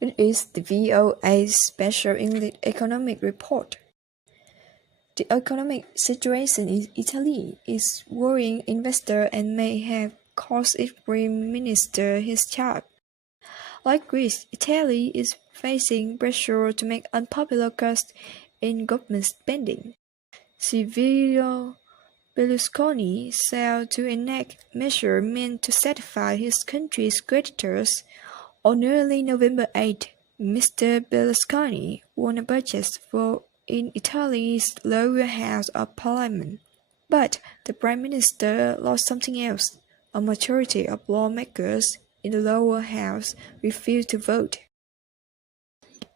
It is the VOA's Special English Economic Report. The economic situation in Italy is worrying investors and may have cost its prime minister his job. Like Greece, Italy is facing pressure to make unpopular cuts in government spending. Silvio Berlusconi sought to enact measures meant to satisfy his country's creditors. On early November 8, Mr. Berlusconi won a budget vote in Italy's lower house of parliament. But the Prime Minister lost something else. A majority of lawmakers in the lower house refused to vote.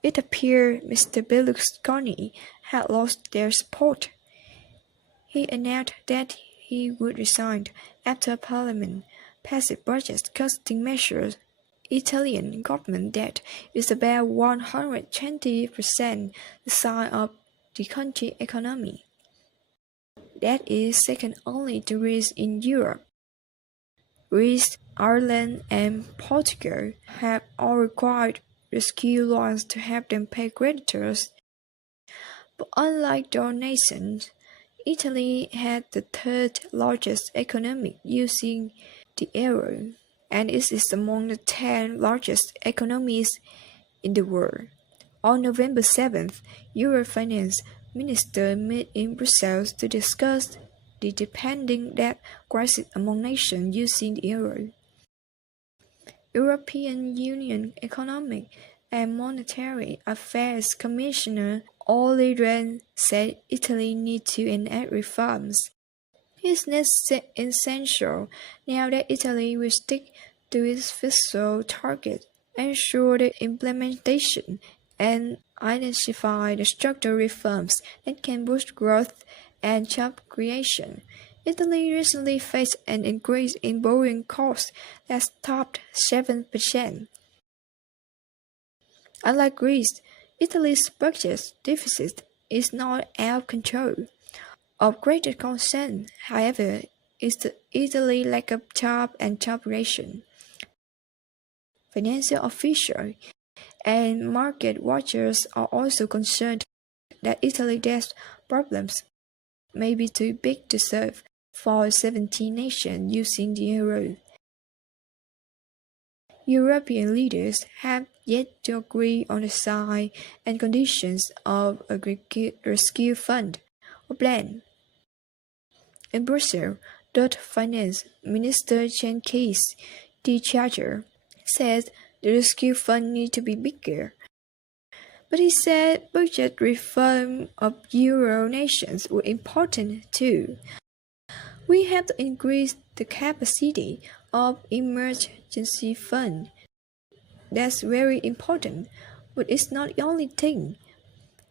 It appeared Mr. Berlusconi had lost their support. He announced that he would resign after Parliament passed budget-cutting measures. Italian government debt is about 120% the size of the country's economy. That is second only to Greece in Europe. Greece, Ireland, and Portugal have all required rescue loans to help them pay creditors. But unlike those nations, Italy had the third largest economy using the euro, and it is among the 10 largest economies in the world. On November 7th, Euro finance ministers met in Brussels to discuss the depending debt crisis among nations using the euro. European Union Economic and Monetary Affairs Commissioner Olli Rehn said Italy needs to enact reforms. It's essential now that Italy will stick to its fiscal target, ensure the implementation, and identify the structural reforms that can boost growth and job creation. Italy recently faced an increase in borrowing costs that topped 7%. Unlike Greece, Italy's budget deficit is not out of control. Of greater concern, however, is the Italy's lack of job and job creation. Financial officials and market watchers are also concerned that Italy's debt problems may be too big to solve for 17 nations using the euro. European leaders have yet to agree on the size and conditions of a rescue fund or plan. In Brussels, Dutch Finance Minister Jan Kees de Jager said the rescue fund needs to be bigger. But he said budget reform of euro nations were important too. We have to increase the capacity of emergency fund. That's very important, but it's not the only thing.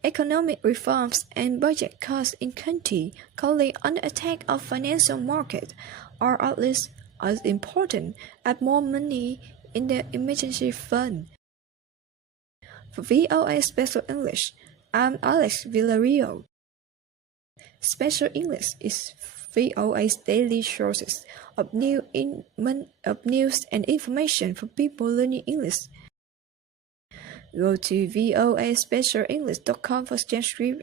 Economic reforms and budget cuts in countries currently under attack of financial markets are at least as important as more money in the emergency fund. For VOA Special English, I'm Alex Villarreal. Special English is VOA's daily sources of news and information for people learning English. Go to voaspecialenglish.com for transcript